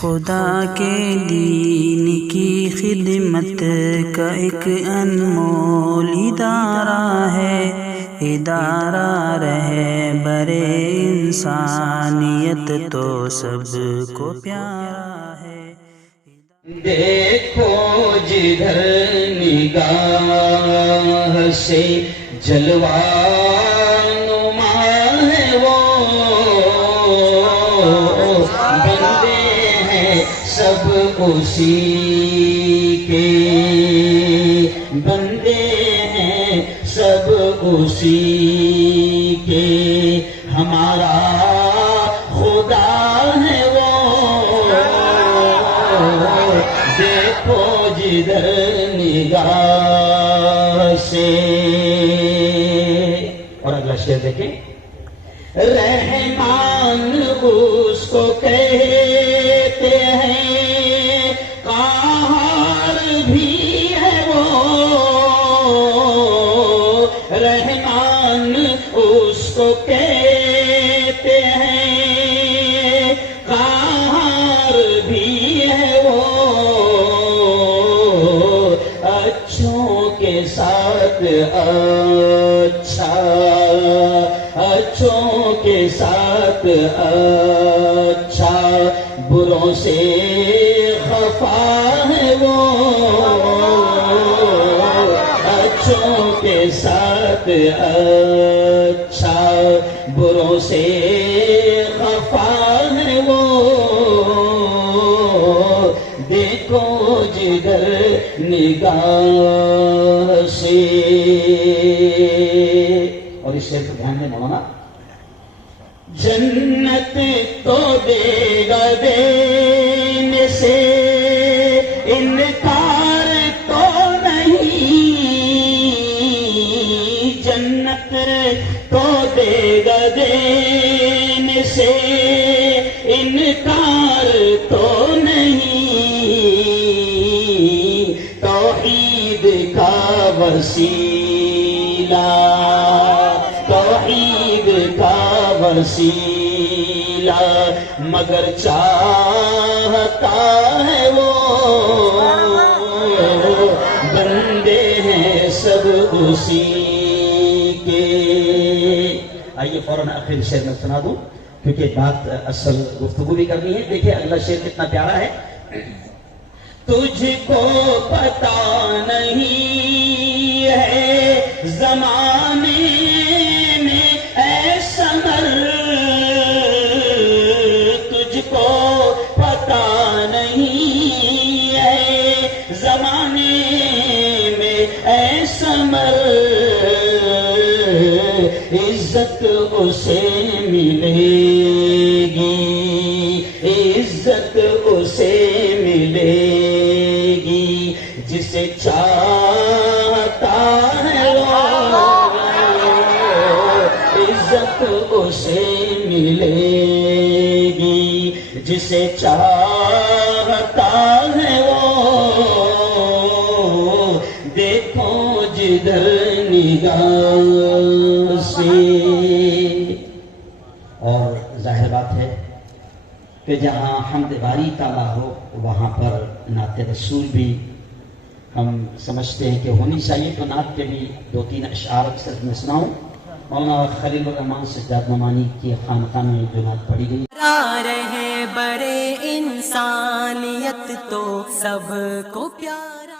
خدا کے دین کی خدمت کا ایک انمول ادارہ ہے، ادارہ رہے برے انسانیت تو سب کو پیارا ہے۔ دیکھو جدھر نگاہ سے جلوہ نما ہے وہ، بندے ہیں سب اسی کے، بندے ہیں سب اسی کے، ہمارا خدا ہے وہ، دیکھو جدھر نگاہ سے۔ اور اگلا شعر دیکھیں، رحمان اس کو کہتے ہیں، قہار بھی ہے وہ، رحمان اس کو کہتے ہیں، قہار بھی ہے وہ، اچھوں کے ساتھ اچھا، اچھوں کے ساتھ اچھا، بروں سے خفا ہے وہ، اچھوں کے ساتھ اچھا، بروں سے خفا ہے وہ، دیکھو جدھر نگاہ سے۔ اور اس شعر کو دھیان میں مولانا، جنت تو دے گا دینے سے، انکار تو نہیں، جنت تو دے گا دینے سے، انکار تو نہیں، توحید کا وسیلہ، توحید کا وسیلہ، مگر چاہتا ہے وہ، بندے ہیں سب اسی کے۔ آئیے فوراً آخری شعر میں سنا دوں کیونکہ بات اصل گفتگو بھی کرنی ہے۔ دیکھیں اگلا شعر کتنا پیارا ہے، تجھ کو پتا نہیں ہے زمانے میں اے سمر، تجھ کو پتا نہیں ہے زمانے میں اے سمر، عزت اسے ملے گی، عزت اسے ملے گی جسے چاہتا ہے وہ، عزت اسے ملے گی جسے چاہتا ہے وہ، دیکھو جدھر نگاہ سے۔ اور ظاہر بات ہے کہ جہاں حمد باری تعالیٰ ہو وہاں پر نعت رسول بھی ہم سمجھتے ہیں کہ ہونی چاہیے، تو نعت کے بھی دو تین اشعار اکثر میں سناؤں۔ مولانا خلیل الرحمان سجاد نعمانی کی خانقاہ میں جو نعت پڑھی گئی، رہے برے انسانیت تو سب کو پیارا۔